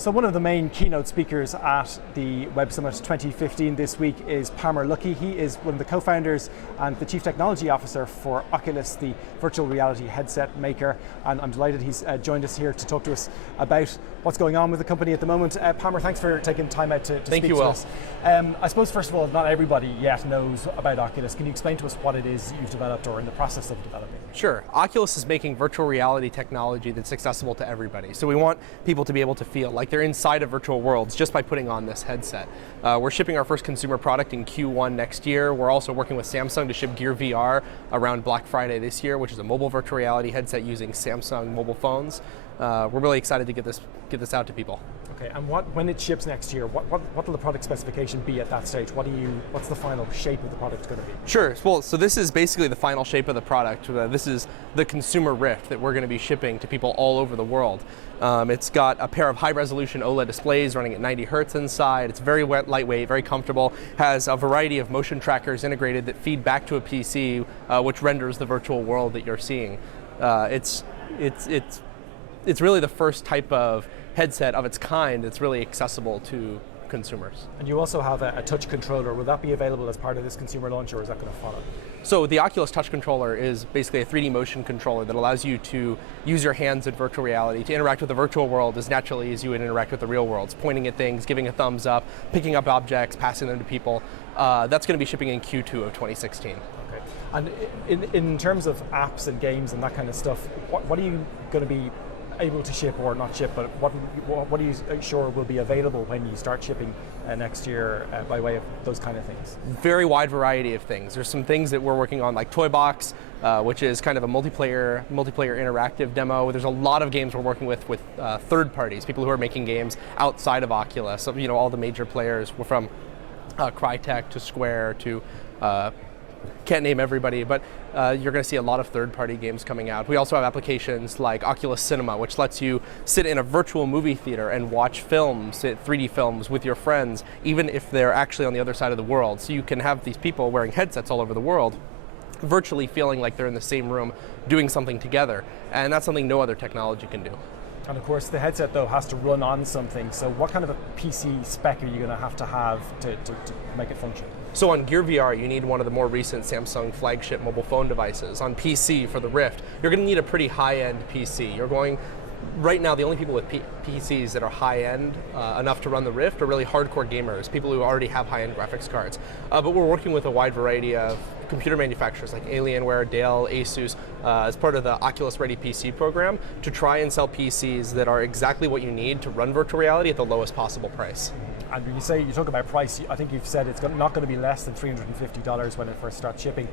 So one of the main keynote speakers at the Web Summit 2015 this week is Palmer Luckey. He is one of the co-founders and the Chief Technology Officer for Oculus, the virtual reality headset maker. And I'm delighted he's joined us here to talk to us about what's going on with the company at the moment. Palmer, thanks for taking time out to speak to us. I suppose, first of all, not everybody yet knows about Oculus. Can you explain to us what it is you've developed or in the process of developing? Sure. Oculus is making virtual reality technology that's accessible to everybody. So we want people to be able to feel like they're inside of virtual worlds just by putting on this headset. We're shipping our first consumer product in Q1 next year. We're also working with Samsung to ship Gear VR around Black Friday this year, which is a mobile virtual reality headset using Samsung mobile phones. We're really excited to get this out to people. Okay, and when it ships next year, what will the product specification be at that stage? What's the final shape of the product going to be? Sure. Well, so this is basically the final shape of the product. This is the consumer Rift that we're going to be shipping to people all over the world. It's got a pair of high-resolution OLED displays running at 90 hertz inside. It's very lightweight, very comfortable. Has a variety of motion trackers integrated that feed back to a PC, which renders the virtual world that you're seeing. It's really the first type of headset of its kind that's really accessible to consumers. And you also have a touch controller. Will that be available as part of this consumer launch, or is that going to follow? So the Oculus Touch Controller is basically a 3D motion controller that allows you to use your hands in virtual reality to interact with the virtual world as naturally as you would interact with the real world, pointing at things, giving a thumbs up, picking up objects, passing them to people. That's going to be shipping in Q2 of 2016. Okay. And in terms of apps and games and that kind of stuff, what are you going to be able to ship or not ship, but what are you sure will be available when you start shipping next year by way of those kind of things? Very wide variety of things. There's some things that we're working on, like Toy Box, which is kind of a multiplayer interactive demo. There's a lot of games we're working with third parties, people who are making games outside of Oculus. So, all the major players, from Crytek to Square to can't name everybody, but you're going to see a lot of third-party games coming out. We also have applications like Oculus Cinema, which lets you sit in a virtual movie theater and watch films, 3D films with your friends, even if they're actually on the other side of the world. So you can have these people wearing headsets all over the world, virtually feeling like they're in the same room doing something together. And that's something no other technology can do. And of course, the headset, though, has to run on something. So what kind of a PC spec are you going to have to make it function? So on Gear VR, you need one of the more recent Samsung flagship mobile phone devices. On PC, for the Rift, you're going to need a pretty high-end PC. Right now, the only people with PCs that are high-end enough to run the Rift are really hardcore gamers, people who already have high-end graphics cards. But we're working with a wide variety of computer manufacturers like Alienware, Dell, Asus, as part of the Oculus Ready PC program to try and sell PCs that are exactly what you need to run virtual reality at the lowest possible price. And when you talk about price, I think you've said it's not going to be less than $350 when it first starts shipping.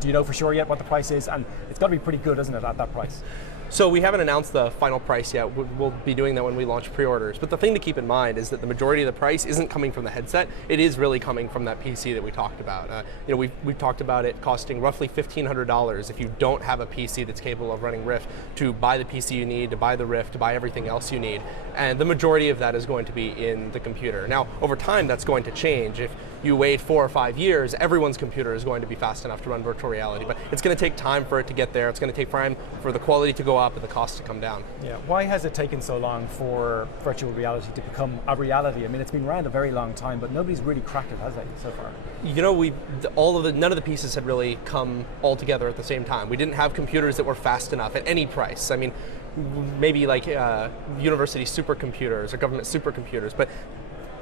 Do you know for sure yet what the price is? And it's got to be pretty good, isn't it, at that price? So we haven't announced the final price yet. We'll be doing that when we launch pre-orders. But the thing to keep in mind is that the majority of the price isn't coming from the headset. It is really coming from that PC that we talked about. We've talked about it costing roughly $1,500 if you don't have a PC that's capable of running Rift to buy the PC you need, to buy the Rift, to buy everything else you need. And the majority of that is going to be in the computer. Now, over time, that's going to change. If you wait 4 or 5 years, everyone's computer is going to be fast enough to run virtual reality. But it's going to take time for it to get there. It's going to take time for the quality to go up and the cost to come down. Yeah. Why has it taken so long for virtual reality to become a reality? I mean, it's been around a very long time, but nobody's really cracked it, has they, so far? None of the pieces had really come all together at the same time. We didn't have computers that were fast enough at any price. I mean, maybe like university supercomputers or government supercomputers, but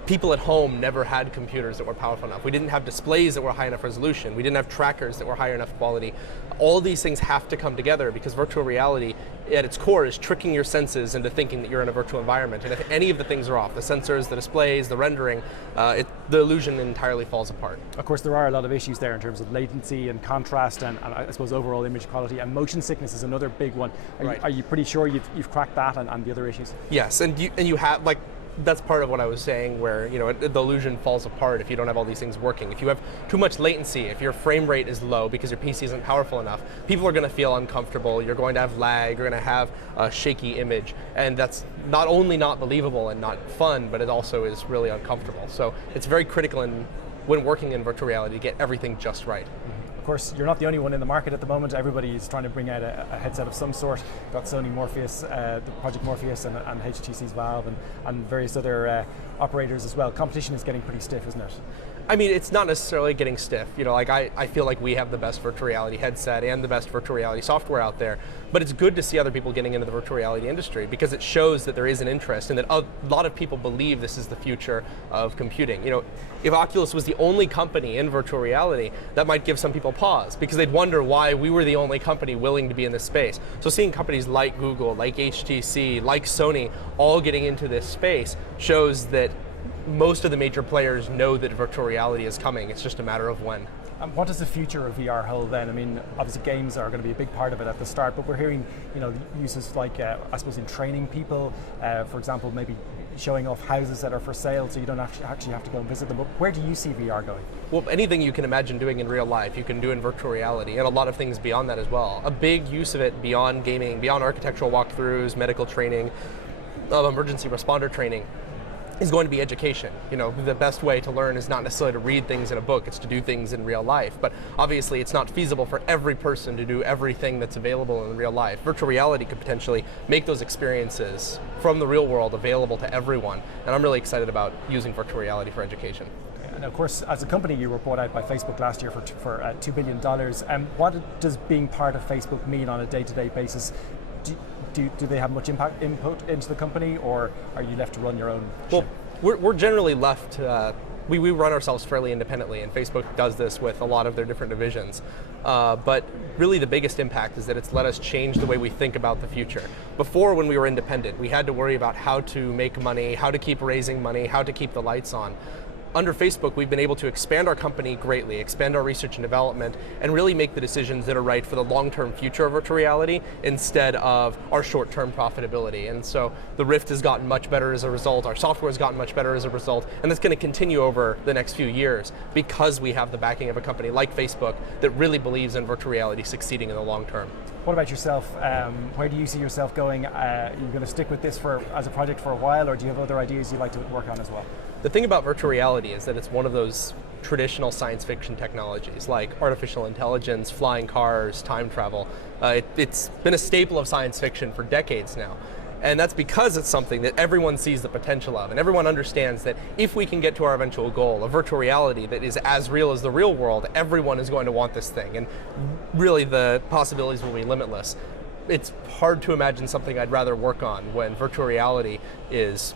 people at home never had computers that were powerful enough. We didn't have displays that were high enough resolution. We didn't have trackers that were high enough quality. All these things have to come together because virtual reality at its core is tricking your senses into thinking that you're in a virtual environment. And if any of the things are off, the sensors, the displays, the rendering, the illusion entirely falls apart. Of course, there are a lot of issues there in terms of latency and contrast and I suppose overall image quality, and motion sickness is another big one. Are you pretty sure you've cracked that and the other issues? Yes, and you have, like, that's part of what I was saying where, the illusion falls apart if you don't have all these things working. If you have too much latency, if your frame rate is low because your PC isn't powerful enough, people are going to feel uncomfortable, you're going to have lag, you're going to have a shaky image, and that's not only not believable and not fun, but it also is really uncomfortable. So it's very critical when working in virtual reality to get everything just right. Of course, you're not the only one in the market at the moment. Everybody is trying to bring out a headset of some sort. You've got Sony Morpheus, the Project Morpheus, and HTC's Valve, and various other operators as well. Competition is getting pretty stiff, isn't it? I mean, it's not necessarily getting stiff. You know, like I feel like we have the best virtual reality headset and the best virtual reality software out there, but it's good to see other people getting into the virtual reality industry because it shows that there is an interest and that a lot of people believe this is the future of computing. You know, if Oculus was the only company in virtual reality, that might give some people pause because they'd wonder why we were the only company willing to be in this space. So seeing companies like Google, like HTC, like Sony, all getting into this space shows that most of the major players know that virtual reality is coming. It's just a matter of when. What does the future of VR hold then? I mean, obviously games are going to be a big part of it at the start, but we're hearing, you know, uses like, I suppose, in training people, for example, maybe showing off houses that are for sale so you don't actually have to go and visit them. But where do you see VR going? Well, anything you can imagine doing in real life, you can do in virtual reality, and a lot of things beyond that as well. A big use of it beyond gaming, beyond architectural walkthroughs, medical training, emergency responder training, is going to be education. You know, the best way to learn is not necessarily to read things in a book, it's to do things in real life. But obviously it's not feasible for every person to do everything that's available in real life. Virtual reality could potentially make those experiences from the real world available to everyone. And I'm really excited about using virtual reality for education. And of course, as a company, you were bought out by Facebook last year for $2 billion. What does being part of Facebook mean on a day-to-day basis? Do they have much input into the company, or are you left to run your own ship? Well, we're generally left, we run ourselves fairly independently, and Facebook does this with a lot of their different divisions. But really the biggest impact is that it's let us change the way we think about the future. Before, when we were independent, we had to worry about how to make money, how to keep raising money, how to keep the lights on. Under Facebook, we've been able to expand our company greatly, expand our research and development, and really make the decisions that are right for the long-term future of virtual reality instead of our short-term profitability. And so the Rift has gotten much better as a result, our software has gotten much better as a result, and that's going to continue over the next few years because we have the backing of a company like Facebook that really believes in virtual reality succeeding in the long term. What about yourself? Where do you see yourself going? Are you going to stick with this as a project for a while, or do you have other ideas you'd like to work on as well? The thing about virtual reality is that it's one of those traditional science fiction technologies like artificial intelligence, flying cars, time travel. It's been a staple of science fiction for decades now. And that's because it's something that everyone sees the potential of, and everyone understands that if we can get to our eventual goal, a virtual reality that is as real as the real world, everyone is going to want this thing, and really the possibilities will be limitless. It's hard to imagine something I'd rather work on when virtual reality is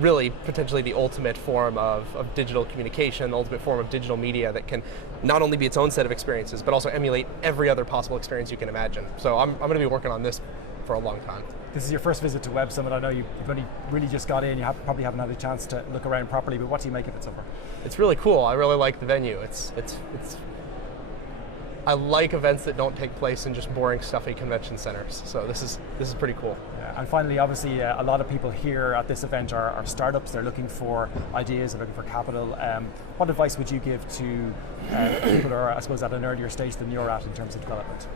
really potentially the ultimate form of digital communication, the ultimate form of digital media that can not only be its own set of experiences, but also emulate every other possible experience you can imagine. So I'm going to be working on this for a long time. This is your first visit to Web Summit. I know you've only really just got in, you probably haven't had a chance to look around properly, but what do you make of it so far? It's really cool. I really like the venue. I like events that don't take place in just boring, stuffy convention centers. So this is pretty cool. Yeah. And finally, obviously, a lot of people here at this event are startups. They're looking for ideas, they're looking for capital. What advice would you give to people who are, I suppose, at an earlier stage than you're at in terms of development?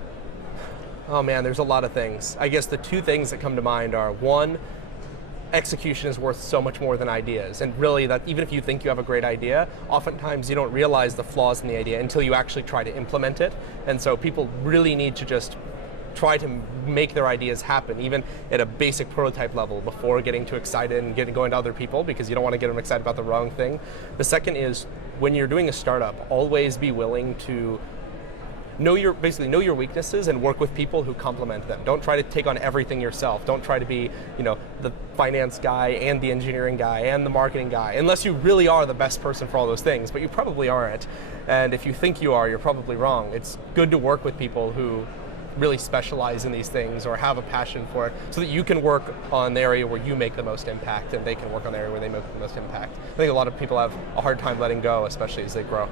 Oh man, there's a lot of things. I guess the two things that come to mind are, one, execution is worth so much more than ideas, and really that even if you think you have a great idea, oftentimes you don't realize the flaws in the idea until you actually try to implement it. And so people really need to just try to make their ideas happen, even at a basic prototype level, before getting too excited and going to other people, because you don't want to get them excited about the wrong thing. The second is, when you're doing a startup, always be willing to know your weaknesses and work with people who complement them. Don't try to take on everything yourself. Don't try to be, the finance guy and the engineering guy and the marketing guy, unless you really are the best person for all those things, but you probably aren't. And if you think you are, you're probably wrong. It's good to work with people who really specialize in these things or have a passion for it, so that you can work on the area where you make the most impact and they can work on the area where they make the most impact. I think a lot of people have a hard time letting go, especially as they grow.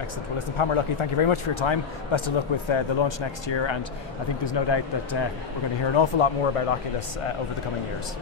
Excellent. Well, listen, Palmer Luckey, thank you very much for your time. Best of luck with the launch next year, and I think there's no doubt that we're going to hear an awful lot more about Oculus over the coming years.